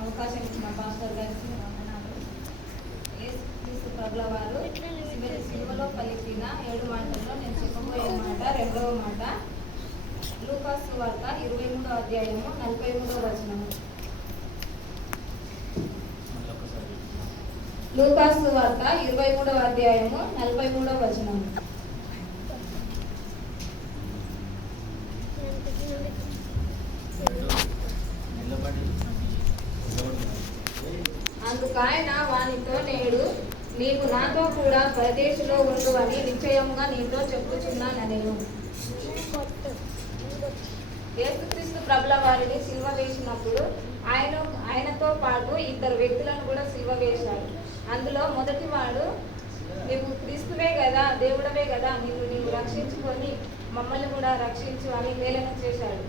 అవకాశం ఇచ్చిన పాస్టర్ గారికి వందనాలు. యేసుక్రీస్తు ప్రభుల వారు సిలువలో పలికిన 7 మాటల్లో నేను చెప్పబోయే మాట 2వ మాట లూకాసు సువార్త 23వ అధ్యాయము 43వ వచనము. లూకాసు సువార్త 23వ అధ్యాయము 43వ వచనము. అందుకాయన వానితో, నేడు నీవు నాతో కూడా పరదేశంలో ఉండువని నిశ్చయముగా నీతో చెప్పుచున్నానెను. యేసుక్రీస్తు ప్రభుల వారిని సిలువ వేసినప్పుడు ఆయనతో పాటు 2 వ్యక్తులను కూడా సిలువ వేశాడు. అందులో మొదటి వాడు, నీవు క్రీస్తువే కదా, దేవుడవే కదా, నీవు రక్షించుకొని మమ్మల్ని కూడా రక్షించు అని హేళన చేశాడు.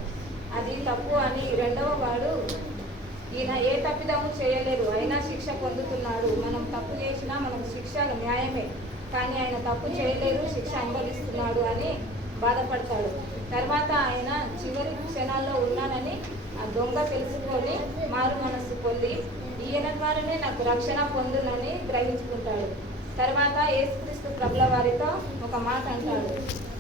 అది తప్పు అని. 2వ వాడు, ఈయన ఏ తప్పిదము చేయలేదు, అయినా శిక్ష పొందుతున్నాడు. మనం తప్పు చేసినా మనకు శిక్ష న్యాయమే, కానీ ఆయన తప్పు చేయలేదు, శిక్ష అనుభవిస్తున్నాడు అని బాధపడతాడు. తర్వాత ఆయన చివరి క్షణాల్లో ఉన్నానని ఆ దొంగ తెలుసుకొని మారు మనస్సు పొంది ఈయన ద్వారానే నాకు రక్షణ పొందునని గ్రహించుకుంటాడు. తర్వాత యేసుక్రీస్తు ప్రభుల వారితో ఒక మాట అంటాడు,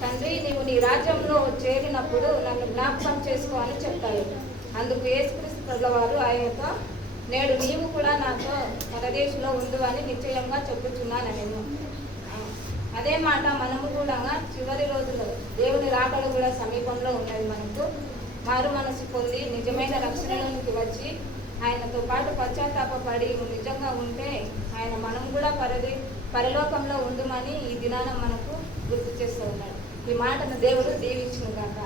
తండ్రి నీవు నీ రాజ్యంలో చేరినప్పుడు నన్ను జ్ఞాపకం చేసుకో అని చెప్తాడు. అందుకు యేసుక్రీస్తు ప్రభుల వారు ఆయనతో, నేడు నీవు కూడా నాతో పరదేశంలో ఉండు అని నిశ్చయంగా చెప్పుచున్నాను నేను. అదే మాట మనము కూడా చివరి రోజుల్లో దేవుని రాకడ కూడా సమీపంలో ఉన్నది. మనకు మారు మనసు పొంది నిజమైన రక్షణలోనికి వచ్చి ఆయనతో పాటు పశ్చాత్తాపడి నిజంగా ఉంటే మనం కూడా పరలోకంలో ఉండుమని ఈ దినాన మనకు గుర్తు చేస్తూ ఉన్నాడు. ఈ మాటను దేవుడు దీవించును గాక.